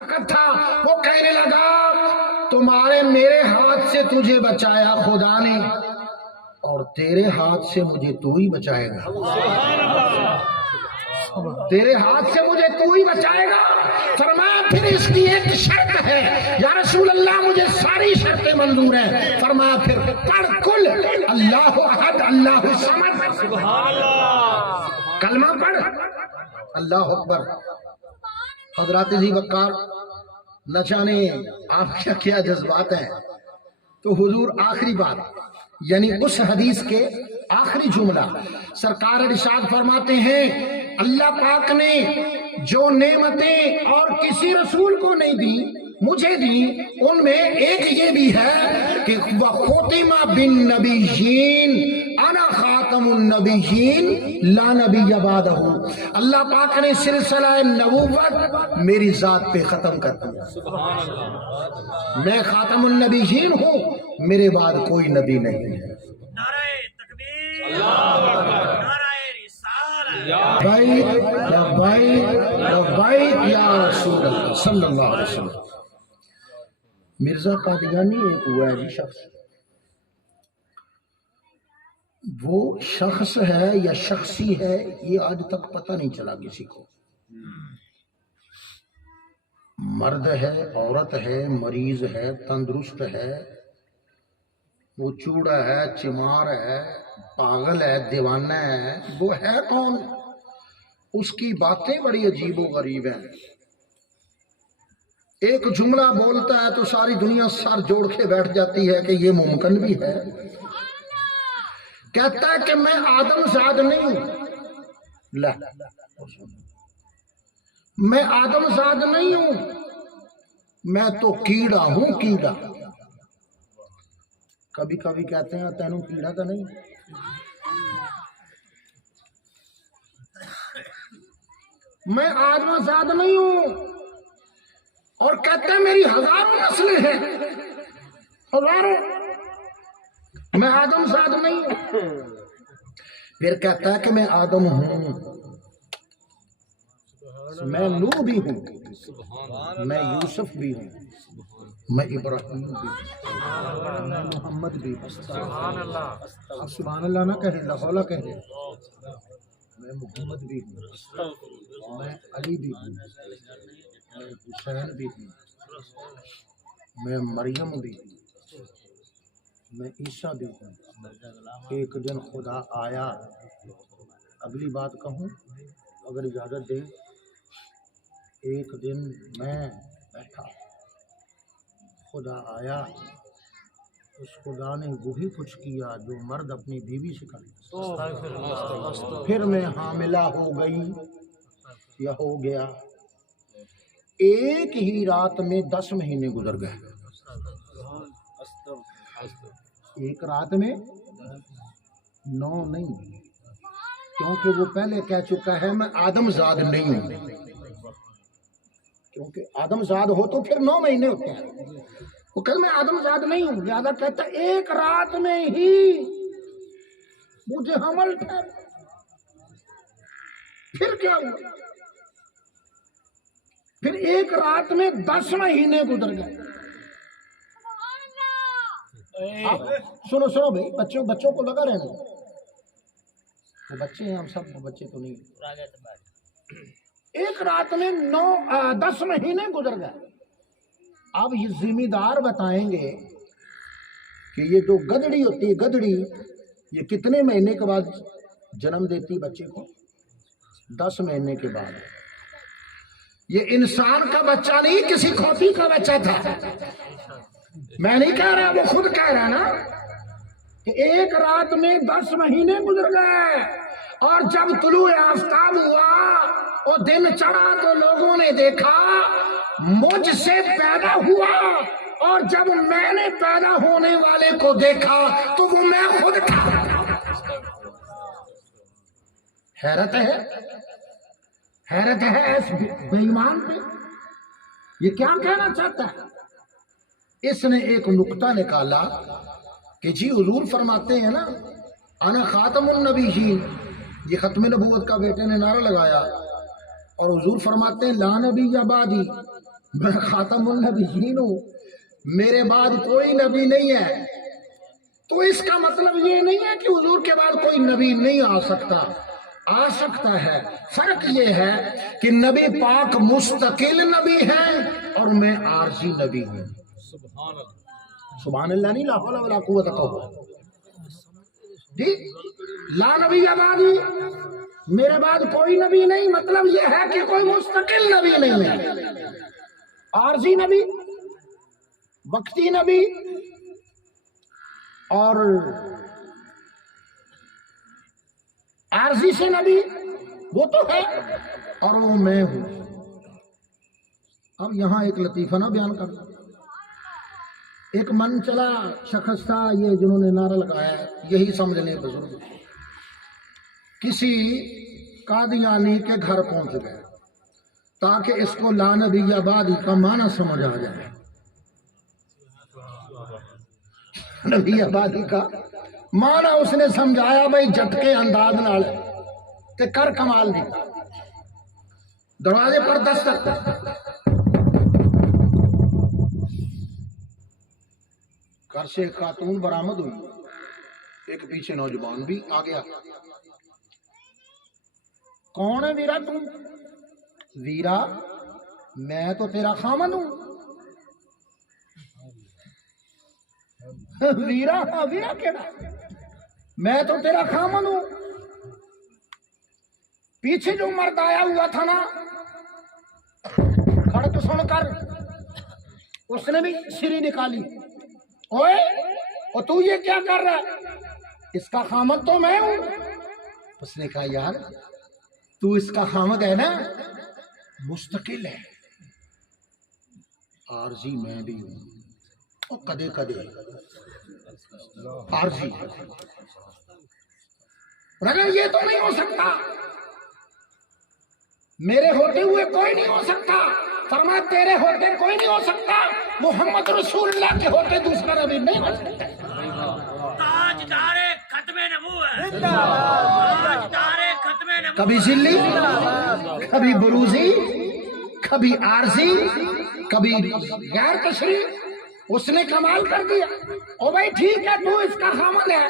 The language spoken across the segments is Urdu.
تھا وہ کہنے لگا تمہارے میرے ہاتھ سے تجھے بچایا خدا نے اور تیرے ہاتھ سے مجھے تو ہی بچائے گا، تیرے ہاتھ سے مجھے تو ہی بچائے گا۔ فرمایا پھر اس کی ایک شرط ہے یا رسول اللہ مجھے ساری شرطیں منظور ہیں۔ فرمایا پھر پڑھ کل اللہ احد اللہ الصمد، کلمہ پڑھ اللہ اکبر۔ حضرات ذی وقار نہ جانے آپ کیا کیا جذبات ہیں، تو حضور آخری بات یعنی اس حدیث کے آخری جملہ سرکار ارشاد فرماتے ہیں اللہ پاک نے جو نعمتیں اور کسی رسول کو نہیں دی مجھے دی، ان میں ایک یہ بھی ہے کہ وَخُتِمَ بِالنَّبِيِّينَ انا خاتم النبیین لا نبی بعدہ، اللہ پاک نے سلسلہ نبوت میری ذات پہ ختم کر دیا، میں خاتم النبیین ہوں، میرے بعد کوئی نبی نہیں ہے۔ نعرہ تکبیر، نعرہ رسالت، لبیک لبیک لبیک یا رسول اللہ صلی اللہ علیہ وسلم۔ مرزا قادیانی ایک ہوا ہے جی شخص، وہ شخص ہے یا شخصی ہے یہ آج تک پتہ نہیں چلا کسی کو، مرد ہے عورت ہے مریض ہے تندرست ہے، وہ چوڑا ہے چمار ہے پاگل ہے دیوانہ ہے، وہ ہے کون؟ اس کی باتیں بڑی عجیب و غریب ہیں، ایک جملہ بولتا ہے تو ساری دنیا سر جوڑ کے بیٹھ جاتی ہے کہ یہ ممکن بھی ہے۔ کہتا ہے کہ میں آدم زاد نہیں ہوں، میں آدم زاد نہیں ہوں، میں تو کیڑا ہوں کیڑا۔ کبھی کبھی کہتے ہیں تینوں کیڑا کا نہیں، میں آدم زاد نہیں ہوں، اور کہتے ہیں میری ہزاروں نسلیں ہیں، ہزاروں، میں آدم زاد نہیں ہوں۔ پھر کہتا ہے کہ میں آدم ہوں، میں نوح بھی ہوں، میں یوسف بھی ہوں، میں ابراہیم بھی ہوں، میں محمد بھی ہوں۔ آپ سبحان اللہ نہ کہہ اللہ کہہ، میں محمد بھی ہوں، میں علی بھی ہوں، میں حسین بھی ہوں، میں مریم بھی ہوں، میں عیسیٰ بھی ہوں۔ ایک دن خدا آیا، اگلی بات کہوں اگر اجازت دے، ایک دن میں بیٹھا، خدا آیا، اس خدا نے وہی کچھ کیا جو مرد اپنی بیوی سے کرتا، پھر میں حاملہ ہو گئی یا ہو گیا، ایک ہی رات میں 10 مہینے گزر گئے، ایک رات میں 9 نہیں، کیونکہ وہ پہلے کہہ چکا ہے میں آدم زاد نہیں ہوں، کیونکہ آدم زاد ہو تو پھر 9 مہینے ہوتے ہیں، وہ کہہ میں آدم زاد نہیں ہوں، لہذا کہتا ہے ایک رات میں ہی مجھے حمل پھر کیا ہوا، پھر ایک رات میں 10 مہینے گزر گئے۔ آپ سنو بھائی، بچوں کو لگا رہنا، وہ بچے ہیں، ہم سب بچے تو نہیں، ایک رات میں 10 مہینے گزر گئے۔ اب یہ ذمہ دار بتائیں گے کہ یہ جو گدڑی ہوتی ہے گدڑی، یہ کتنے مہینے کے بعد جنم دیتی بچے کو؟ 10 مہینے کے بعد۔ یہ انسان کا بچہ نہیں، کسی کھوتی کا بچہ تھا، میں نہیں کہہ رہا، وہ خود کہہ رہا نا کہ ایک رات میں 10 مہینے گزر گئے، اور جب طلوع آفتاب ہوا اور دن چڑھا تو لوگوں نے دیکھا مجھ سے پیدا ہوا، اور جب میں نے پیدا ہونے والے کو دیکھا تو وہ میں خود تھا۔ حیرت ہے اس بے ایمان پہ، یہ کیا کہنا چاہتا ہے؟ اس نے ایک نقطہ نکالا کہ جی حضور فرماتے ہیں نا انا خاتم النبیین، یہ ختم نبوت کا بیٹے نے نعرہ لگایا، اور حضور فرماتے ہیں لا نبی بعدی، میں خاتم النبیین ہوں، میرے بعد کوئی نبی نہیں ہے، تو اس کا مطلب یہ نہیں ہے کہ حضور کے بعد کوئی نبی نہیں آ سکتا، آ سکتا ہے۔ فرق یہ ہے کہ نبی پاک مستقل نبی ہے اور میں عارضی نبی ہوں۔ سبحان اللہ نہیں، لا حول ولا قوت الا باللہ جی۔ لا نبی بعدی، میرے بعد کوئی نبی نہیں، مطلب یہ ہے کہ کوئی مستقل نبی نہیں ہے، عارضی نبی، وقتی نبی، اور عارضی سے نبی وہ تو ہے اور وہ میں ہوں۔ اب یہاں ایک لطیفہ نہ بیان کر، ایک من چلا شخص تھا، یہ جنہوں نے نعرہ لگایا ہے یہی سمجھ لیں بزرگ، کسی قادیانی کے گھر پہنچ گئے تاکہ اس کو لا نبی بعدی کا معنی سمجھ آ جائے۔ نبی آبادی کا معنی اس نے سمجھایا، بھائی جھٹکے انداز نال تے کر کمال دی۔ دروازے پر دستک، گھر سے ایک خاتون برآمد ہوئی، ایک پیچھے نوجوان بھی آ گیا۔ کون ہے ویرا تم؟ ویرا میں تو تیرا خامن ہوں۔ ویرا؟ ہاں ویرا کہنا، میں تو تیرا خامن ہوں۔ پیچھے جو مرد آیا ہوا تھا نا، کھڑک سن کر اس نے بھی سری نکالی، اوے اور تو یہ کیا کر رہا ہے؟ اس کا خامد تو میں ہوں۔ اس نے کہا یار تو اس کا خامد ہے نا، مستقل ہے، عارضی میں بھی ہوں، اور کدے کدے عارضی، مگر یہ تو نہیں ہو سکتا، میرے ہوتے ہوئے کوئی نہیں ہو سکتا۔ فرمایا تیرے ہوتے کوئی نہیں ہو سکتا، محمد رسول اللہ کے ہوتے دوسرا نبی نہیں ہو سکتا۔ تاجدار ختم نبوت، تاجدار ختم نبوت، کبھی ذلی، کبھی بروزی، کبھی عارضی، کبھی غیر تشریح، اس نے کمال کر دیا۔ او بھائی ٹھیک ہے تو اس کا خامد ہے،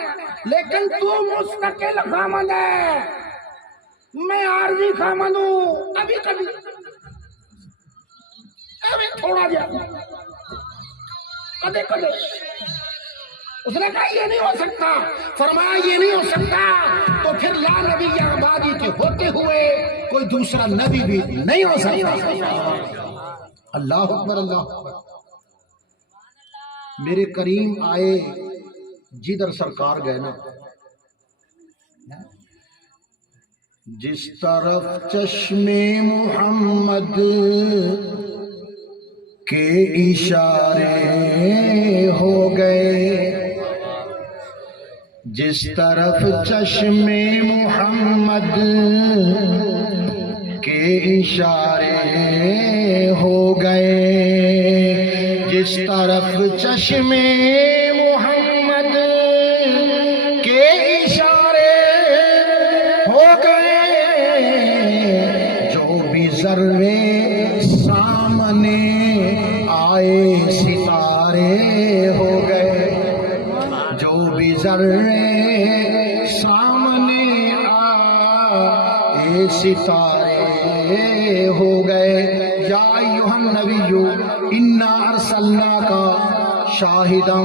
لیکن تو مستقل خامد ہے، میں عارضی خامد ہوں، ابھی کبھی ابھی تھوڑا جا کدے کدے۔ اس نے کہا یہ نہیں ہو سکتا۔ فرمایا یہ نہیں ہو سکتا تو پھر لا نبی بعدی کے ہوتے ہوئے کوئی دوسرا نبی بھی نہیں ہو سکتا۔ اللہ اکبر، اللہ اکبر۔ میرے کریم آئے جدھر سرکار گئے نا، جس طرف چشم محمد کے اشارے ہو گئے، جس طرف چشم محمد کے اشارے ہو گئے، جس طرف چشم محمد کے اشارے ہو گئے، جو بھی ذرے سامنے آئے ستارے ہو گئے، جو بھی ذرے سامنے آئے ستارے ہو گئے۔ یا ایھا النبی انا ارسلناک شاہدا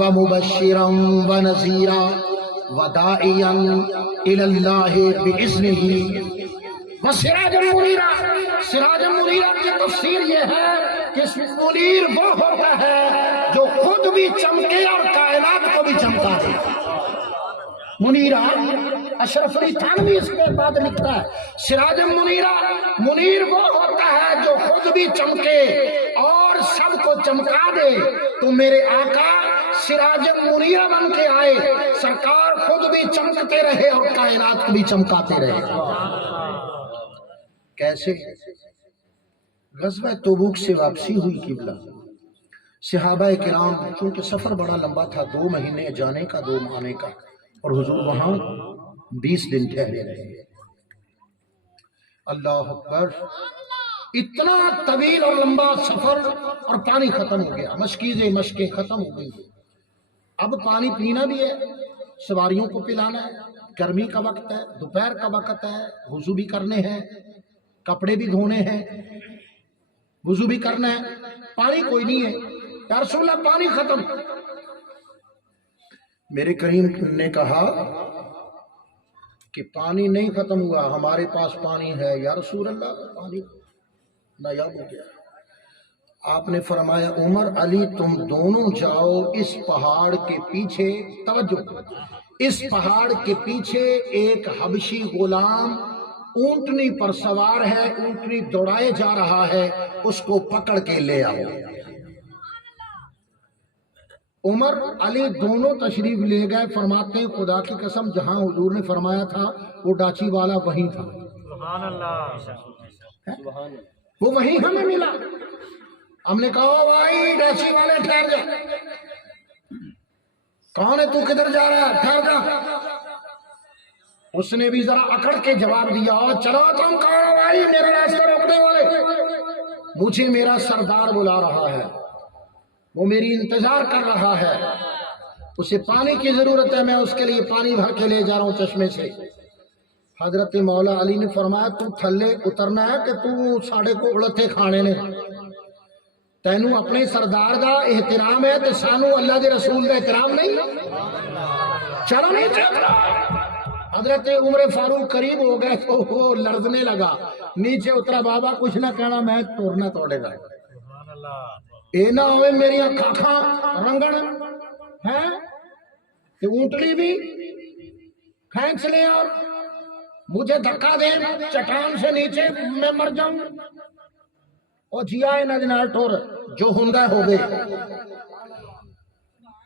ومبشرا ونذیرا وداعیا الی اللہ باذنہ وسراجا منیرا۔ سراجا منیرا کی تفسیر یہ ہے کہ منیر وہ ہوتا ہے جو خود بھی چمکے اور کائنات کو بھی چمکا دے۔ منیرا اشرف علی تھانوی اس کے بعد لکھتا ہے سراج منیرا، منیر وہ ہوتا ہے جو خود بھی چمکے اور سب کو چمکا دے۔ تو میرے آقا سراج منیرا بن کے آئے، سرکار خود بھی چمکتے رہے اور کائنات کو بھی چمکاتے رہے۔ کیسے؟ غزوہ تبوک سے واپسی ہوئی قبلہ، صحابہ کرام چونکہ سفر بڑا لمبا تھا، 2 مہینے جانے کا 2 آنے کا، اور حضور وہاں 20 دن ٹھہرے رہے۔ اللہ اکبر۔ اتنا طویل اور لمبا سفر اور پانی ختم ہو گیا، مشقیں ختم ہو گئی۔ اب پانی پینا بھی ہے، سواریوں کو پلانا ہے، گرمی کا وقت ہے، دوپہر کا وقت ہے، وضو بھی کرنے ہیں، کپڑے بھی دھونے ہیں، وضو بھی کرنا ہے، پانی کوئی نہیں ہے، یا رسول اللہ پانی ختم۔ میرے کریم نے کہا کہ پانی نہیں ختم ہوا، ہمارے پاس پانی ہے یا رسول اللہ، پانی نایاب ہو گیا۔ آپ نے فرمایا عمر علی تم دونوں جاؤ اس پہاڑ کے پیچھے، توجہ، اس پہاڑ کے پیچھے ایک حبشی غلام اونٹنی پر سوار ہے، اونٹنی دوڑائے جا رہا ہے، اس کو پکڑ کے لے آؤ۔ عمر علی دونوں تشریف لے گئے، فرماتے ہیں خدا کی قسم جہاں حضور نے فرمایا تھا وہ ڈاچی والا وہیں تھا، سبحان اللہ، وہ وہیں ہمیں ملا۔ ہم نے کہا بھائی ڈاچی والے ٹھہر جا، کون ہے تو کدھر جا رہا ہے، ٹھہر جا۔ اس نے بھی ذرا اکڑ کے جواب دیا، چلو تم کون ہو بھائی میرا راستہ روکنے والے، مجھے میرا سردار بلا رہا ہے، وہ میری انتظار کر رہا ہے، اسے پانی کی ضرورت ہے، میں اس کے لیے پانی بھر کے لے جا رہا ہوں چشمے سے۔ حضرت مولا علی نے فرمایا تو تھلے اترنا ہے کہ تو ساڑے کو اڑتے کھانے نے، تینوں اپنے سردار دا احترام ہے تے سانو اللہ دے رسول دا احترام نہیں، چلو نہیں چلو۔ حضرت عمر فاروق قریب ہو گئے تو وہ لرزنے لگا، نیچے اترا، بابا کچھ نہ کہنا میں توڑنا توڑے گا، اے نہ ہوئے میری کھاکھاں رنگڑ ہیں کہ اونٹلی بھی کھینچ لیں اور مجھے دھکا دیں چٹان سے نیچے میں مر جاؤں۔ اور جیا نال ٹور جو ہوندا ہو گئے۔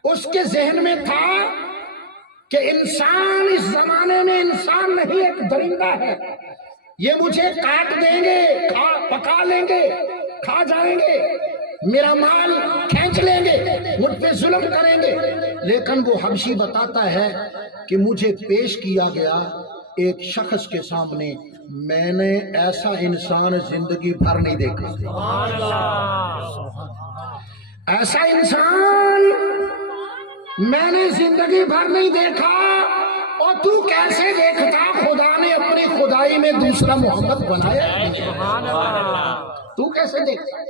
اس کے ذہن میں تھا کہ انسان اس زمانے میں انسان نہیں، ایک درندہ ہے، یہ مجھے کاٹ دیں گے، پکا لیں گے، کھا جائیں گے، میرا مال کھینچ لیں گے، مجھ پہ ظلم کریں گے۔ لیکن وہ حبشی بتاتا ہے کہ مجھے پیش کیا گیا ایک شخص کے سامنے، میں نے ایسا انسان زندگی بھر نہیں دیکھا، ایسا انسان میں نے زندگی بھر نہیں دیکھا۔ اور تو کیسے دیکھتا، خدا نے اپنی خدائی میں دوسرا محمد بنایا، تو کیسے دیکھتا؟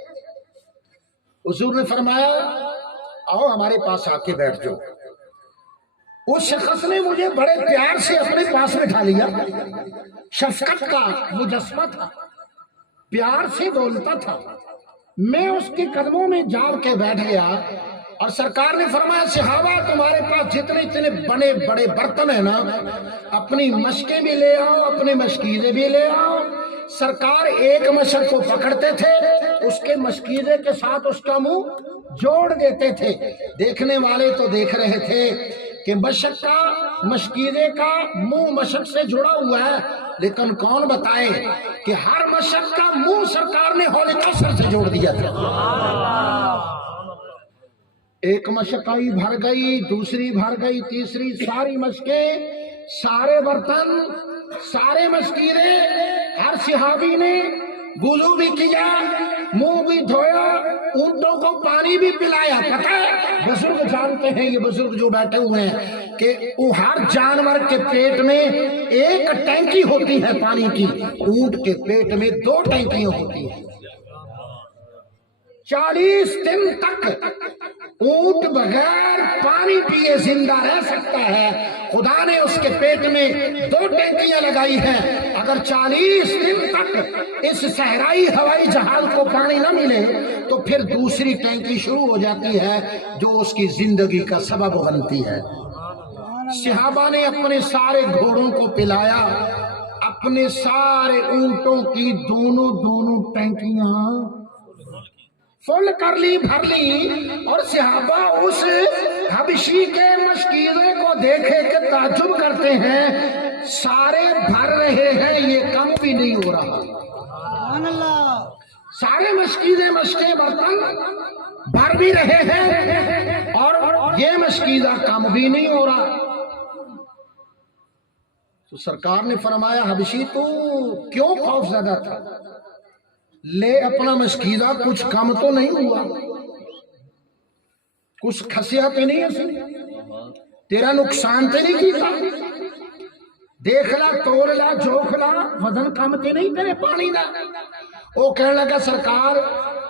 حضور نے فرمایا آؤ ہمارے پاس آ کے بیٹھ جاؤ۔ اس شخص نے مجھے بڑے پیار سے اپنے پاس بٹھا لیا، شفقت کا مجسمہ تھا، پیار سے بولتا تھا، میں اس کے قدموں میں جا کے بیٹھ گیا۔ اور سرکار نے فرمایا صحابہ تمہارے پاس جتنے اتنے بڑے بڑے برتن ہیں نا، اپنی مشقیں بھی لے آؤ، اپنے مشکیزیں بھی لے آؤ۔ سرکار ایک مشق کو پکڑتے تھے، اس کے مشکیزے کے ساتھ اس کا منہ جوڑ دیتے تھے۔ دیکھنے والے تو دیکھ رہے تھے کہ مشق کا، مشکیزے کا منہ مشق سے جڑا ہوا ہے، لیکن کون بتائے کہ ہر مشق کا منہ سرکار نے حوض کوثر سے جوڑ دیا تھا۔ ایک مشق آئی بھر گئی، دوسری بھر گئی، تیسری، ساری مشقیں، سارے برتن، سارے مشکیزے، ہر صحابی نے وضو بھی کیا، منہ بھی دھویا، اونٹوں کو پانی بھی پلایا۔ پتہ ہے بزرگ جانتے ہیں، یہ بزرگ جو بیٹھے ہوئے ہیں، کہ وہ ہر جانور کے پیٹ میں ایک ٹینکی ہوتی ہے پانی کی، اونٹ کے پیٹ میں 2 ٹینکیاں ہوتی ہیں۔ 40 دن تک اونٹ بغیر پانی پیے زندہ رہ سکتا ہے، خدا نے اس کے پیٹ میں 2 ٹینکیاں لگائی ہیں۔ اگر 40 دن تک اس صحرائی ہوائی جہاز کو پانی نہ ملے تو پھر دوسری ٹینکی شروع ہو جاتی ہے جو اس کی زندگی کا سبب بنتی ہے۔ صحابہ نے اپنے سارے گھوڑوں کو پلایا، اپنے سارے اونٹوں کی دونوں ٹینکیاں فل کر لی، بھر لی۔ اور صحابہ اس حبشی کے مشکیزے کو دیکھے کہ تعجب کرتے ہیں، سارے بھر رہے ہیں یہ کم بھی نہیں ہو رہا، سارے مشکیزے مشکے برتن بھر بھی رہے ہیں اور یہ مشکیزہ کم بھی نہیں ہو رہا۔ تو سرکار نے فرمایا حبشی تو کیوں خوف زدہ تھا؟ لے اپنا مشکیزہ، کچھ کم تو نہیں ہوا، کچھ کھسیا تو نہیں ہے، تیرا نقصان تو نہیں کیتا، دیکھ لا تول لا جوکھ لا وزن کم تے نہیں تیرے پانی دا۔ وہ کہنے لگا سرکار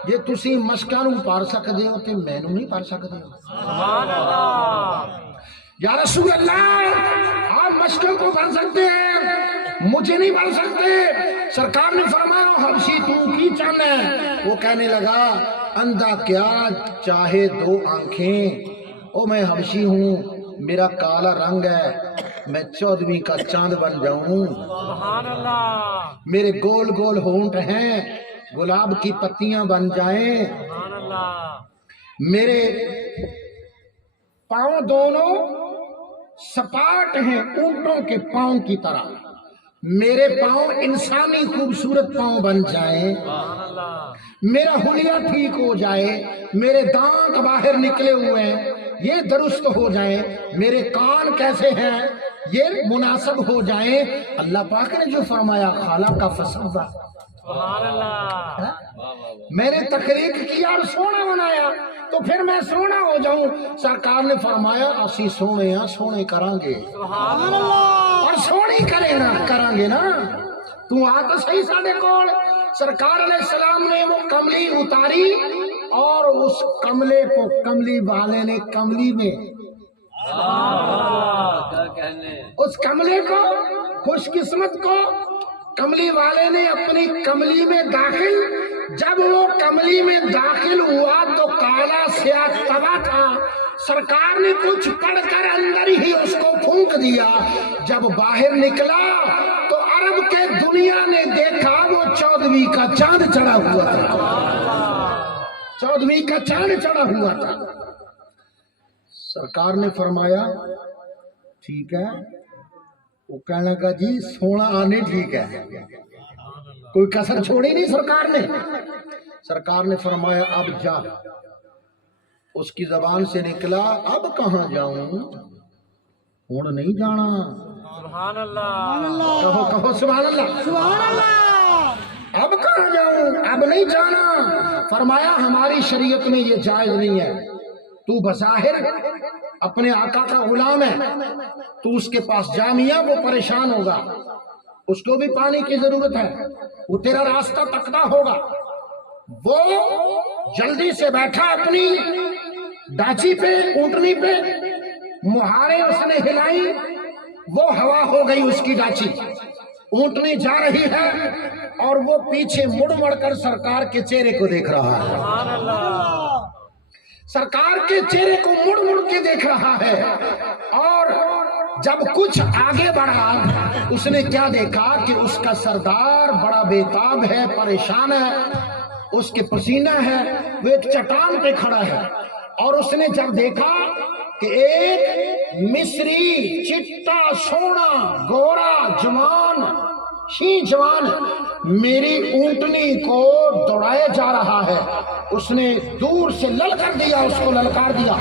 جے تسی مشکاں نوں پار سکدے ہو تے مینوں نہیں پار سکدے ہو؟ سبحان اللہ، یا رسول اللہ آپ مشکل کو بھر سکتے ہیں، مجھے نہیں بھر سکتے۔ سرکار نے فرمایا حبشی تو کی چاہنا ہے؟ وہ کہنے لگا اندھا کیا چاہے دو آنکھیں، او میں حبشی ہوں، میرا کالا رنگ ہے، میں 14ویں کا چاند بن جاؤں، سبحان اللہ، میرے گول گول ہونٹ ہیں گلاب کی پتیاں بن جائیں، سبحان اللہ، میرے پاؤں دونوں سپاٹ ہیں اونٹوں کے پاؤں کی طرح، میرے پاؤں انسانی خوبصورت پاؤں بن جائیں، سبحان اللہ، میرا حلیہ ٹھیک ہو جائے، میرے دانت باہر نکلے ہوئے ہیں یہ درست ہو جائیں، میرے کان کیسے ہیں یہ مناسب ہو جائیں۔ اللہ پاک نے جو فرمایا خالق کا فسودا، سبحان اللہ، میں نے تخلیق کیا اور سونا بنایا تو پھر میں سونا ہو جاؤں۔ سرکار نے فرمایا اسی سونے ہاں سونے کریں گے، سبحان اللہ، اور سونی کریں گے نا، تو آ تو صحیح ساڑھے کول۔ سرکار علیہ السلام نے وہ کملی اتاری اور اس کملے کو کملی والے نے کملی میں، اس کملے کو خوش قسمت کو کملی والے نے اپنی کملی میں داخل، جب وہ کملی میں داخل ہوا تو کالا سیاہ توا تھا، سرکار نے کچھ پڑھ کر اندر ہی اس کو پھونک دیا، جب باہر نکلا تو عرب کے دنیا نے دیکھا وہ 14ویں کا چاند چڑھا ہوا تھا، 14ویں کا چاند چڑھا ہوا تھا۔ سرکار نے فرمایا ٹھیک ہے، وہ کہنے لگا جی سونا آنے ٹھیک ہے، کوئی کسر چھوڑی نہیں سرکار نے۔ سرکار نے فرمایا اب جا، اس کی زبان سے نکلا اب کہاں جاؤں، ہوں نہیں جانا، سبحان اللہ، کہو کہو سبحان اللہ، سبحان اللہ، اب کہاں جاؤں، اب نہیں جانا۔ فرمایا ہماری شریعت میں یہ جائز نہیں ہے، تو بظاہر اپنے آقا کا غلام ہے، تو اس کے پاس جا میاں، وہ پریشان ہوگا، اس کو بھی پانی کی ضرورت ہے، وہ تیرا راستہ تکتا ہوگا۔ وہ جلدی سے بیٹھا اپنی ڈاچی پہ، اونٹنی پہ، مہارے اس نے ہلائی، وہ ہوا ہو گئی اس کی ڈاچی، اونٹنی جا رہی ہے اور وہ پیچھے مڑ مڑ کر سرکار کے چہرے کو دیکھ رہا ہے، سبحان اللہ، سرکار کے چہرے کو مڑ مڑ کے دیکھ رہا ہے۔ اور جب کچھ آگے بڑھا اس نے کیا دیکھا کہ اس کا سردار بڑا بےتاب ہے، پریشان ہے، اس کے پسینہ ہے، وہ ایک چٹان پہ کھڑا ہے، اور اس نے جب دیکھا کہ ایک مصری چٹا سونا گورا جوان شین جوان میری اونٹنی کو دوڑائے جا رہا ہے، اس نے دور سے للکار دیا، اس کو للکار دیا،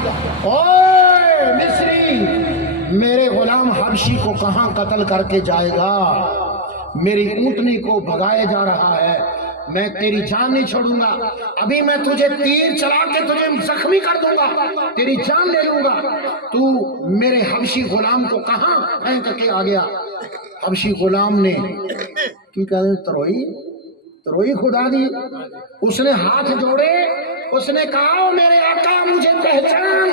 اوے مصری میرے غلام حبشی کو کہاں قتل کر کے جائے گا، میری اونٹنی کو بھگائے جا رہا ہے، میں تیری جان نہیں چھوڑوں گا، ابھی میں تجھے تیر چلا کے تجھے زخمی کر دوں گا، تیری جان لے لوں گا، تو میرے حبشی غلام کو کہاں پھینک کے آ گیا۔ حبشی غلام نے کی کہتے تروئی خدا دی، اس نے ہاتھ جوڑے، اس نے کہا میرے آقا مجھے پہچان،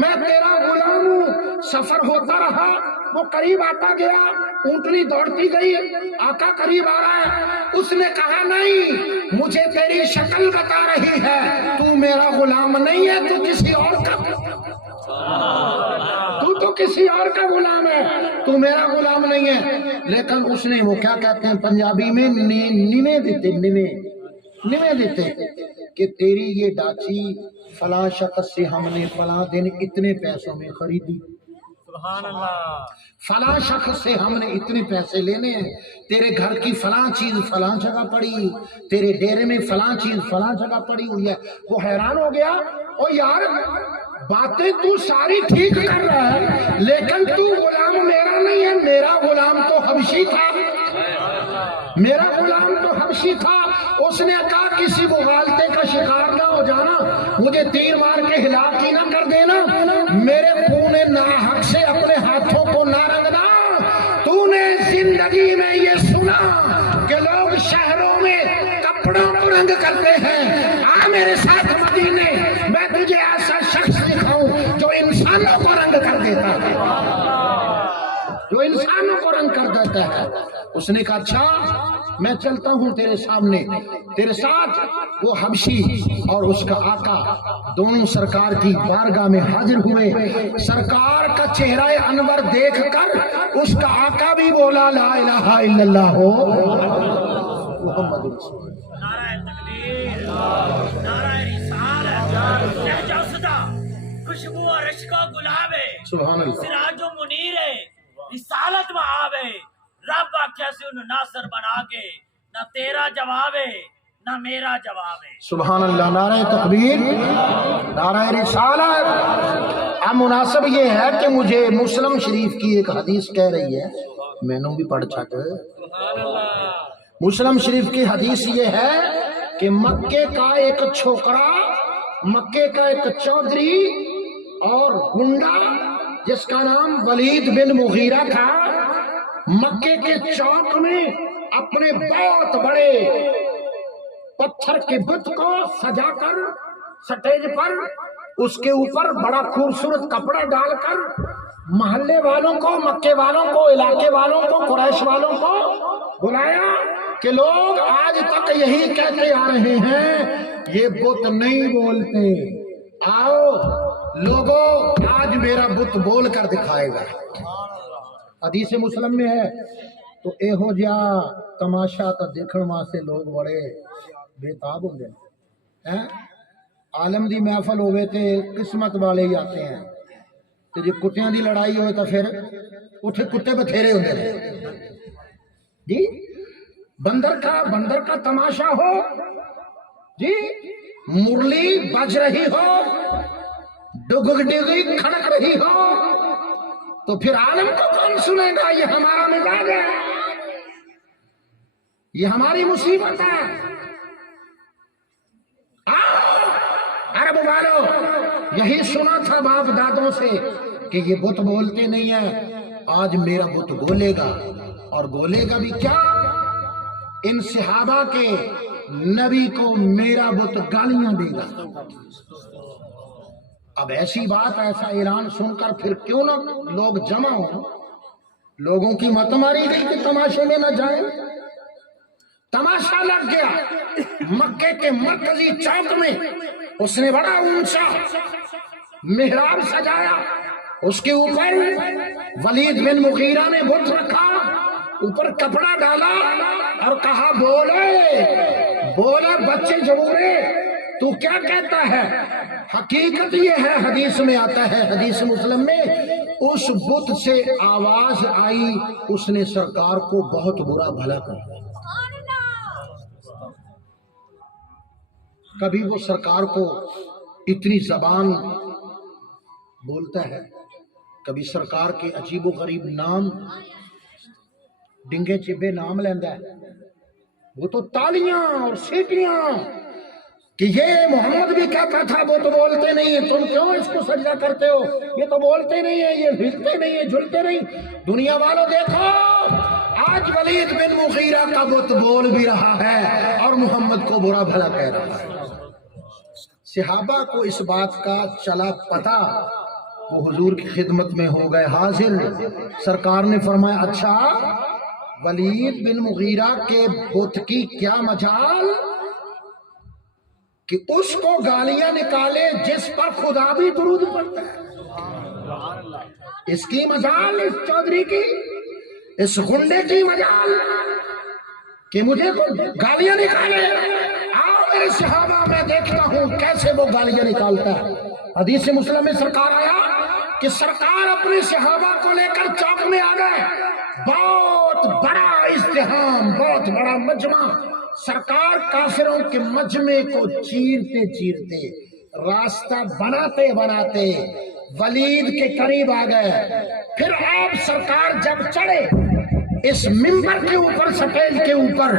میں تیرا غلام ہوں، سفر ہوتا رہا، وہ قریب آتا گیا، اونٹنی دوڑتی گئی، آقا قریب آ رہا ہے، اس نے کہا نہیں مجھے تیری شکل بتا رہی ہے، تو میرا غلام نہیں ہے، تو کسی اور کا، تو کسی اور کا غلام ہے، تو میرا غلام نہیں ہے۔ لیکن اس نے وہ کیا کہتے ہیں پنجابی میں نیوے دیتے کہ تیری یہ ڈاچی فلاں شخص سے ہم نے فلاں دن اتنے پیسوں میں خریدی، سبحان اللہ، فلاں شخص سے ہم نے اتنے پیسے لینے ہیں، تیرے گھر کی فلاں چیز فلاں جگہ پڑی، تیرے ڈیرے میں فلاں چیز فلاں جگہ پڑی ہوئی ہے۔ وہ حیران ہو گیا، او یار باتیں تو ساری ٹھیک کر رہا ہے، لیکن تو غلام میرا نہیں ہے، میرا غلام تو حبشی تھا، میرا غلام تو حبشی تھا۔ اس نے کہا کسی مغالطے کا شکار نہ ہو جانا، مجھے تیر مار کے ہلاک ہی نہ کر دینا، میرے خون ناحق سے اپنے ہاتھوں کو نہ رنگنا۔ تو نے زندگی میں یہ سنا کہ لوگ شہروں میں کپڑوں کو رنگ کرتے ہیں، آ میرے ساتھ مدینے، میں تجھے ایسا شخص دکھاؤں جو انسانوں کو رنگ کر دیتا ہے، جو انسانوں کو رنگ کر دیتا ہے۔ اس نے کہا اچھا میں چلتا ہوں تیرے سامنے، تیرے ساتھ۔ وہ حبشی اور اس کا آقا دونوں سرکار کی بارگاہ میں حاضر ہوئے۔ سرکار کا چہرہ انور دیکھ کر اس کا آقا بھی بولا لا الہ الا اللہ ہو محمد رسول اللہ۔ نعرہ تکبیر، نعرہ رسالت، لہجہ صدا، خوشبو اور عشق و گلاب ہے، سبحان اللہ۔ سراج و منیر ہے، رسالت وہاب ہے، رب کیسے ان ناصر بنا کے، نہ تیرا جواب ہے نہ میرا جواب ہے۔ سبحان اللہ۔ نعرہ تکبیر، نعرہ رسالت۔ اب مناسب یہ ہے کہ مجھے مسلم شریف کی ایک حدیث کہہ رہی ہے، میں نے بھی پڑھ چھٹ۔ مسلم شریف کی حدیث یہ ہے کہ مکے کا ایک چھوکرا، مکے کا ایک چودھری اور گنڈا جس کا نام ولید بن مغیرہ تھا، مکے کے چوک میں اپنے بہت بڑے پتھر کے بت کو سجا کر سٹیج پر اس کے اوپر بڑا خوبصورت کپڑا ڈال کر محلے والوں کو، مکے والوں کو، علاقے والوں کو، قریش والوں کو بلایا کہ لوگ آج تک یہی کہتے آ رہے ہیں یہ بت نہیں بولتے، آؤ لوگوں آج میرا بت بول کر دکھائے گا۔ حدیث مسلم میں ہے تو اے ہو جا تماشا تا دیکھن واسطے لوگ بڑے بےتاب ہوندے ہیں۔ عالم دی محفل ہوئے تے قسمت والے ہی آتے ہیں، تے جی کتیاں دی لڑائی ہوئے تو پھر اٹھے کتے بتھیرے ہوندے ہیں جی۔ بندر کا تماشا ہو جی، مرلی بج رہی ہو، ڈگگ ڈگی کھڑک رہی ہو تو پھر عالم کو کون سنے گا؟ یہ ہمارا مزاج ہے، یہ ہماری مصیبت ہے۔ عرب والو یہی سنا تھا باپ دادوں سے کہ یہ بت بولتے نہیں ہیں، آج میرا بت بولے گا، اور بولے گا بھی کیا؟ ان صحابہ کے نبی کو میرا بت گالیاں دے گا۔ اب ایسی بات، ایسا اعلان سن کر پھر کیوں نہ لوگ جمع ہوں؟ لوگوں کی مت ماری گئی کہ تماشے میں نہ جائیں۔ تماشا لگ گیا مکے کے مرکزی چوک میں، اس نے بڑا اونچا محراب سجایا، اس کے اوپر ولید بن مغیرہ نے بت رکھا، اوپر کپڑا ڈالا اور کہا بولے بچے جبورے تو کیا کہتا ہے؟ حقیقت یہ ہے، حدیث میں آتا ہے، حدیث مسلم میں، اس بت سے آواز آئی، اس نے سرکار کو بہت برا بھلا کہا۔ کبھی وہ سرکار کو اتنی زبان بولتا ہے، کبھی سرکار کے عجیب و غریب نام، ڈنگے چبے نام لیندہ ہے، وہ تو تالیاں اور سیٹیاں کہ یہ محمد بھی کہتا تھا وہ تو بولتے نہیں ہیں، تم کیوں اس کو سجدہ کرتے ہو؟ یہ تو بولتے نہیں ہیں، یہ ہلتے نہیں ہیں، جھلتے نہیں۔ دنیا والوں دیکھو، آج ولید بن مغیرہ کا بت بول بھی رہا ہے اور محمد کو برا بھلا کہہ رہا ہے۔ صحابہ کو اس بات کا چلا پتا، وہ حضور کی خدمت میں ہو گئے حاضر۔ سرکار نے فرمایا اچھا ولید بن مغیرہ کے بت کی کیا مجال کہ اس کو گالیاں نکالے جس پر خدا بھی درود پڑتا ہے؟ اس کی مجال، اس چودھری کی، اس گنڈے کی مجال کہ مجھے گالیاں نکالے؟ آؤ میرے صحابہ، میں دیکھتا ہوں کیسے وہ گالیاں نکالتا ہے۔ حدیث مسلم میں سرکار آیا کہ سرکار اپنے صحابہ کو لے کر چوک میں آ گئے، بہت بڑا ازدحام، بہت بڑا مجمع۔ سرکار کافروں کے مجمع کو چیرتے چیرتے، راستہ بناتے بناتے ولید کے قریب آ گئے۔ پھر آپ سرکار جب چڑھے اس منبر کے اوپر، سٹیج کے اوپر،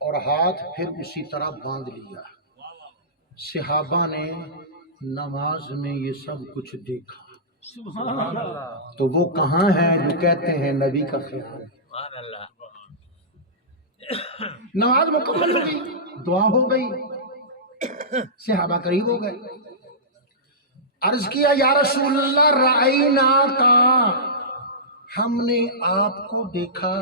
اور ہاتھ پھر اسی طرح باندھ لیا۔ صحابہ نے نماز میں یہ سب کچھ دیکھا، تو وہ کہاں ہیں جو کہتے ہیں نبی کا خیال؟ نماز مکمل ہو گئی، دعا ہو گئی، صحابہ قریب ہو گئے، عرض کیا یا رسول اللہ رأینا کا، ہم نے آپ کو دیکھا۔